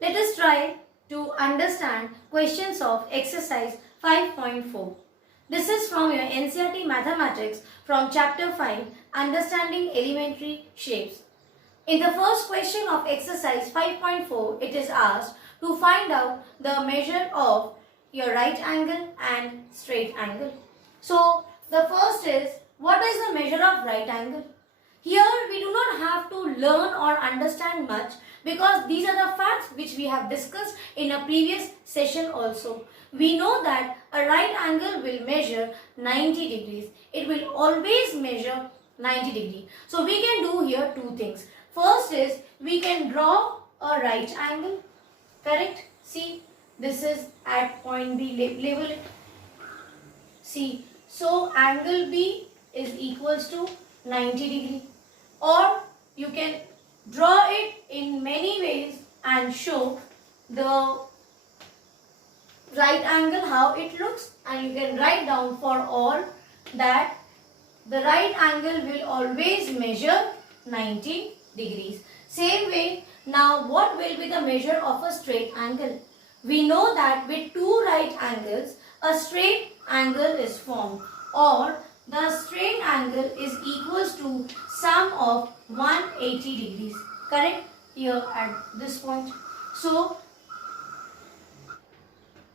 Let us try to understand questions of exercise 5.4. This is from your NCERT Mathematics from chapter 5, Understanding Elementary Shapes. In the first question of exercise 5.4, it is asked to find out the measure of your right angle and straight angle. So, the first is, what is the measure of right angle? Here we do not have to learn or understand much because these are the facts which we have discussed in a previous session also. We know that a right angle will measure 90 degrees. It will always measure 90 degrees. So we can do here two things. First is we can draw a right angle. Correct? See, this is at point B. Label it. See, so angle B is equals to 90 degree, or you can draw it in many ways and show the right angle how it looks, and you can write down for all that the right angle will always measure 90 degrees. Same way, now what will be the measure of a straight angle? We know that with two right angles a straight angle is formed, or the straight angle is equals to sum of 180 degrees. Correct? Here at this point. So,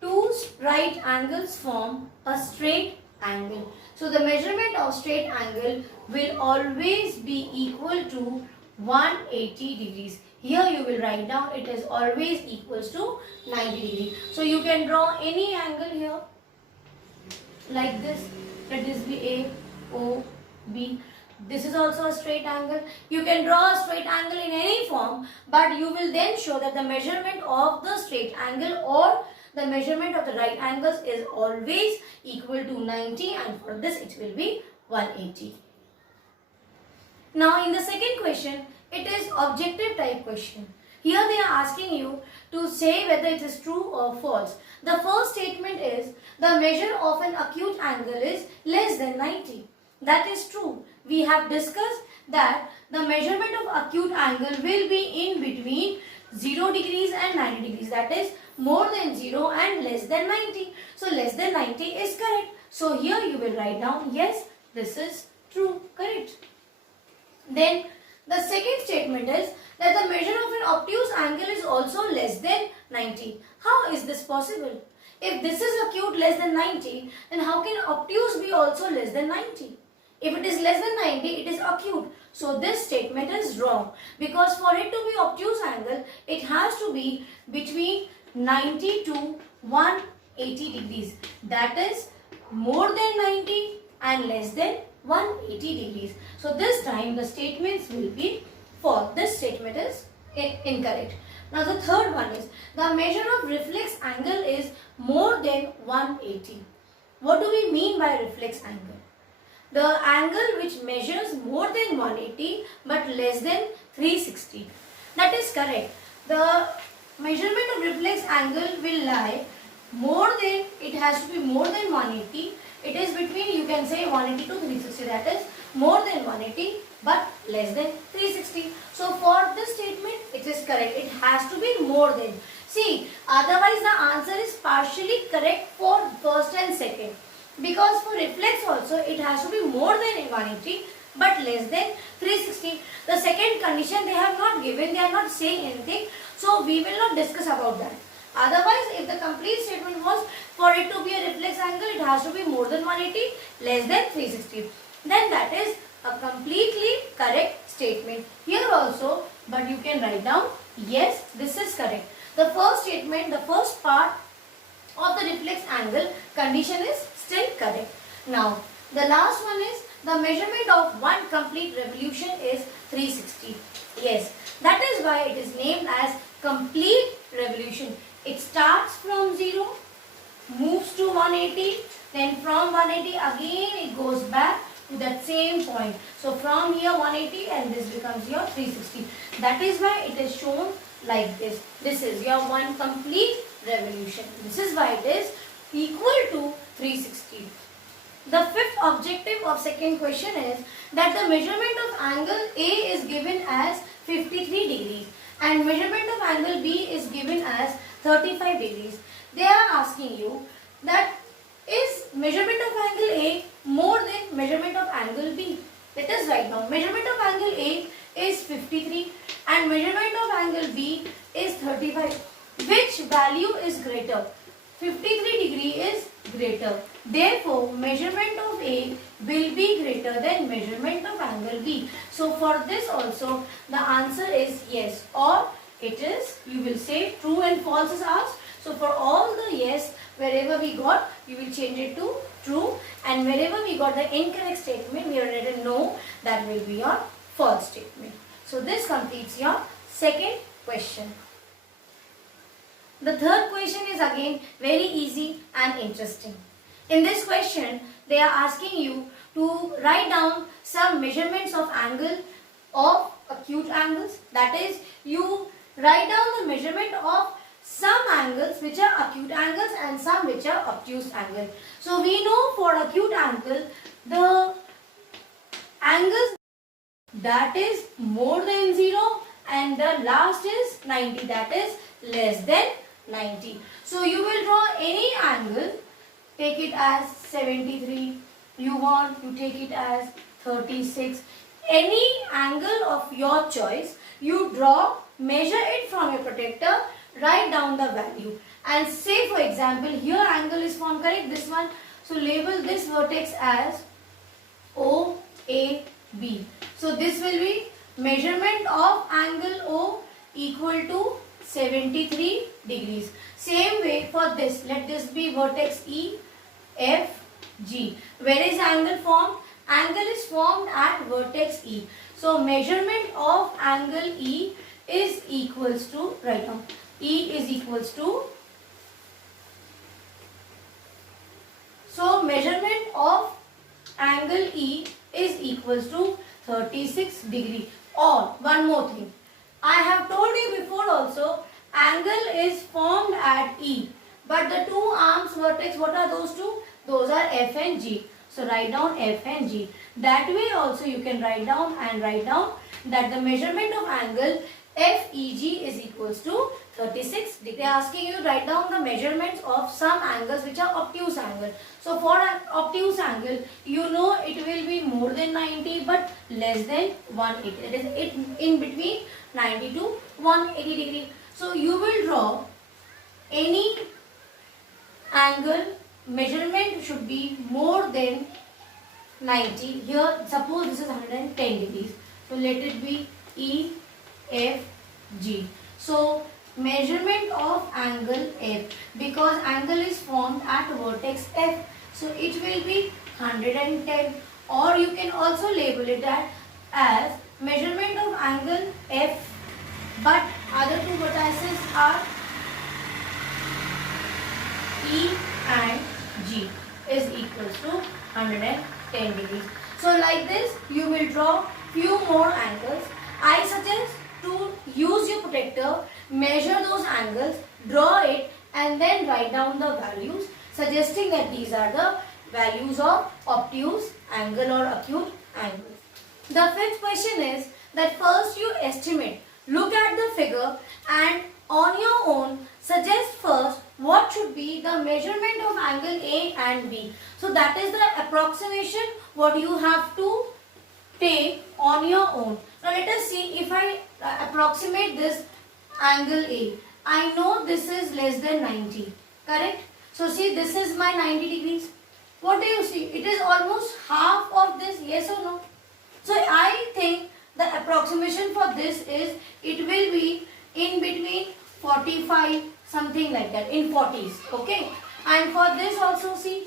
two right angles form a straight angle. So, the measurement of straight angle will always be equal to 180 degrees. Here you will write down it is always equals to 90 degrees. So, you can draw any angle here like this. Let this be A, O, B. This is also a straight angle. You can draw a straight angle in any form, but you will then show that the measurement of the straight angle or the measurement of the right angles is always equal to 90, and for this it will be 180. Now in the second question, it is objective type question. Here they are asking you to say whether it is true or false. The first statement is the measure of an acute angle is less than 90. That is true. We have discussed that the measurement of acute angle will be in between 0 degrees and 90 degrees. That is more than 0 and less than 90. So less than 90 is correct. So here you will write down yes, this is true. Correct. Then the second statement is that the measure of an obtuse angle is also less than 90. How is this possible? If this is acute less than 90, then how can obtuse be also less than 90? If it is less than 90, it is acute. So this statement is wrong, because for it to be obtuse angle, it has to be between 90 to 180 degrees. That is more than 90 and less than 180 degrees. So this time the statements will be false. This statement is incorrect. Now the third one is the measure of reflex angle is more than 180. What do we mean by reflex angle? The angle which measures more than 180 but less than 360. That is correct. The measurement of reflex angle will lie more than, it has to be more than 180. It is between, you can say 180 to 360. That is more than 180 but less than 360. So for this statement it is correct. It has to be more than. See, otherwise the answer is partially correct for first and second. Because for reflex also it has to be more than 180 but less than 360. The second condition they have not given, they are not saying anything. So we will not discuss about that. Otherwise, if the complete statement was for it to be a reflex angle, it has to be more than 180, less than 360. Then that is a completely correct statement. Here also, but you can write down, yes, this is correct. The first statement, the first part of the reflex angle condition is still correct. Now, the last one is the measurement of one complete revolution is 360. Yes, that is why it is named as complete revolution. It starts from 0, moves to 180, then from 180 again it goes back to that same point. So from here 180 and this becomes your 360. That is why it is shown like this. This is your one complete revolution. This is why it is equal to 360. The fifth objective of second question is that the measurement of angle A is given as 53 degrees and measurement of angle B is given as 35 degrees. They are asking you that is measurement of angle A more than measurement of angle B. Let us write down. Measurement of angle A is 53 and measurement of angle B is 35. Which value is greater? 53 degree is greater. Therefore, measurement of A will be greater than measurement of angle B. So, for this also the answer is yes, or it is, you will say true and false is asked. So, for all the yes, wherever we got, you will change it to true, and wherever we got the incorrect statement, we are written no, that will be your false statement. So, this completes your second question. The third question is again very easy and interesting. In this question, they are asking you to write down some measurements of angle of acute angles. That is, you write down the measurement of some angles which are acute angles and some which are obtuse angle. So, we know for acute angle, the angles that is more than 0 and the last is 90, that is less than 90. So, you will draw any angle, take it as 73, you take it as 36, any angle of your choice, you draw, measure it from your protector, write down the value, and say for example here angle is formed, correct, this one, so label this vertex as OAB. So this will be measurement of angle O equal to 73 degrees. Same way for this, let this be vertex EFG. Where is angle formed? Angle is formed at vertex E. So measurement of angle E is equals to, write down, E is equals to, so measurement of angle E is equals to 36 degree. Or one more thing, I have told you before also, angle is formed at E, but the two arms vertex, what are those two? Those are F and G. So write down F and G. That way also you can write down that the measurement of angle FEG is equals to 36 degree. They are asking you write down the measurements of some angles which are obtuse angle. So for an obtuse angle, you know it will be more than 90 but less than 180. It is in between 90 to 180 degree. So you will draw any angle, measurement should be more than 90. Here suppose this is 110 degrees. So let it be EFG. So measurement of angle F, because angle is formed at vertex F, so it will be 110, or you can also label it as measurement of angle F, but other two vertices are E and G is equals to 110 degrees. So like this you will draw few more angles. I suggest to use your protector, measure those angles, draw it and then write down the values, suggesting that these are the values of obtuse angle or acute angle. The fifth question is that first you estimate, look at the figure and on your own suggest first what should be the measurement of angle A and B. So that is the approximation what you have to take on your own. Now let us see if I approximate this angle A. I know this is less than 90, correct? So see, this is my 90 degrees. What do you see? It is almost half of this, yes or no? So I think the approximation for this is, it will be in between 45, something like that, in 40s, okay? And for this also see,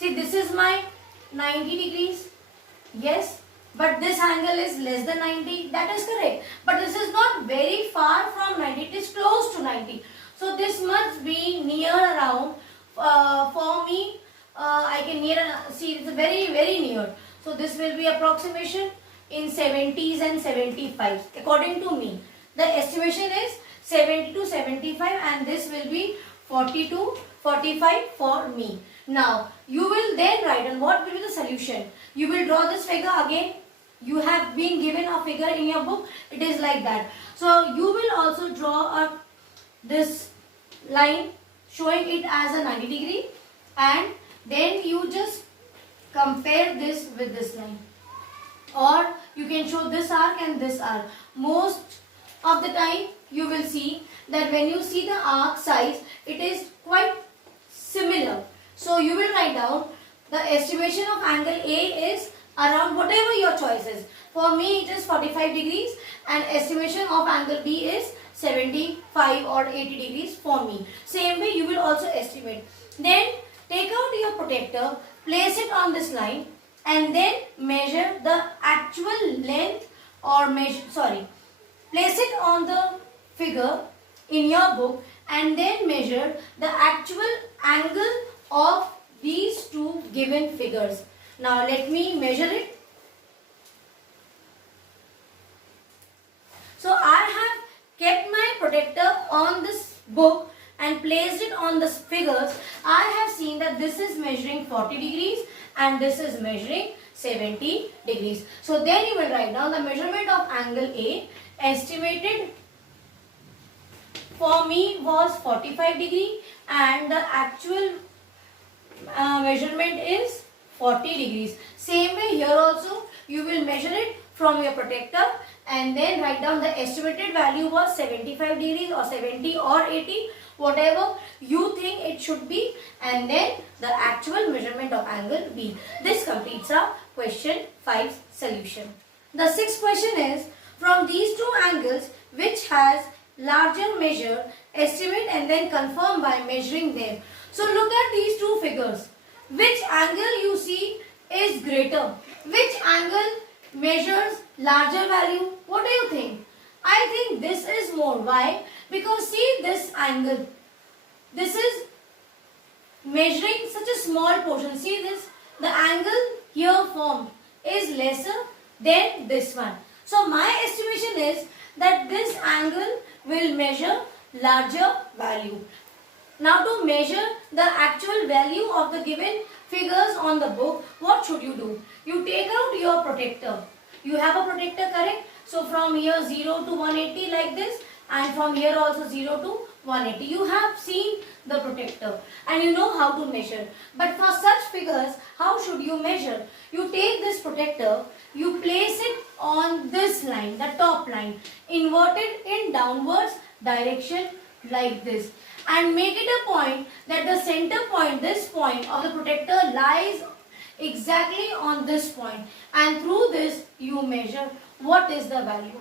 this is my 90 degrees, yes, but this angle is less than 90, that is correct. But this is not very far from 90, it is close to 90. So this must be near around, for me, I can see it's very near. So this will be approximation in 70s and 75 according to me. The estimation is 70 to 75 and this will be 40 to 45 for me. Now you will then write on what will be the solution. You will draw this figure again. You have been given a figure in your book. It is like that. So you will also draw this line showing it as a 90 degree, and then you just compare this with this line, or you can show this arc and this arc. Most of the time you will see that when you see the arc size, it is quite similar. So you will write down the estimation of angle A is around whatever your choice is. For me it is 45 degrees, and estimation of angle B is 75 or 80 degrees for me. Same way you will also estimate. Then take out your protector, place it on this line, and then measure the actual length, or place it on the figure in your book, and then measure the actual angle of these two given figures. Now let me measure it. So I have kept my protector on this book and placed it on the figures. I have seen that this is measuring 40 degrees and this is measuring 70 degrees. So then you will write down the measurement of angle A estimated for me was 45 degree, and the actual measurement is 40 degrees. Same way here also you will measure it from your protector and then write down the estimated value was 75 degrees or 70 or 80, whatever you think it should be, and then the actual measurement of angle B. This completes our question 5 solution. The sixth question is, from these two angles which has larger measure, estimate and then confirm by measuring them. So look at these two figures. Which angle you see is greater? Which angle measures larger value? What do you think? I think this is more. Why? Because see this angle. This is measuring such a small portion. See this? The angle here formed is lesser than this one. So my estimation is that this angle will measure larger value. Now to measure the actual value of the given figures on the book, what should you do? You take out your protector. You have a protector, correct? So from here 0 to 180 like this, and from here also 0 to 180. You have seen the protector and you know how to measure. But for such figures, how should you measure? You take this protector, you place it on this line, the top line, inverted in downwards direction like this, and make it a point that the center point, this point of the protector lies exactly on this point, and through this you measure what is the value.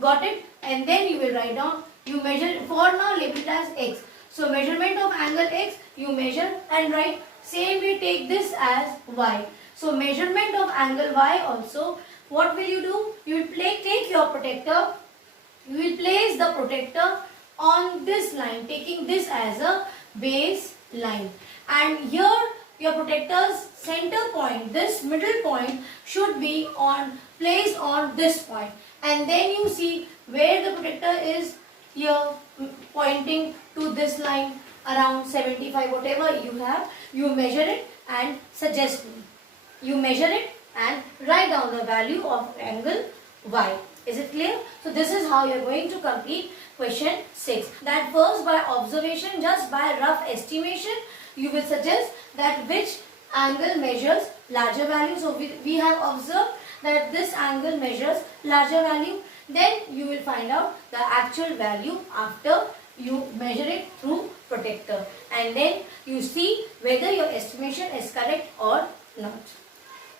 Got it? And then you will write down, you measure, for now label it as X. So measurement of angle X, you measure and write. Same we take this as Y. So measurement of angle Y also, what will you do? You will take your protector, you will place the protector on this line, taking this as a base line, and here your protector's center point, this middle point, should be placed on this point, and then you see where the protector is here pointing to this line around 75, whatever you have, you measure it and suggest me. You measure it and write down the value of angle Y. Is it clear? So this is how you are going to complete question 6. That first, by observation, just by rough estimation, you will suggest that which angle measures larger value. So we have observed that this angle measures larger value. Then you will find out the actual value after you measure it through protector. And then you see whether your estimation is correct or not.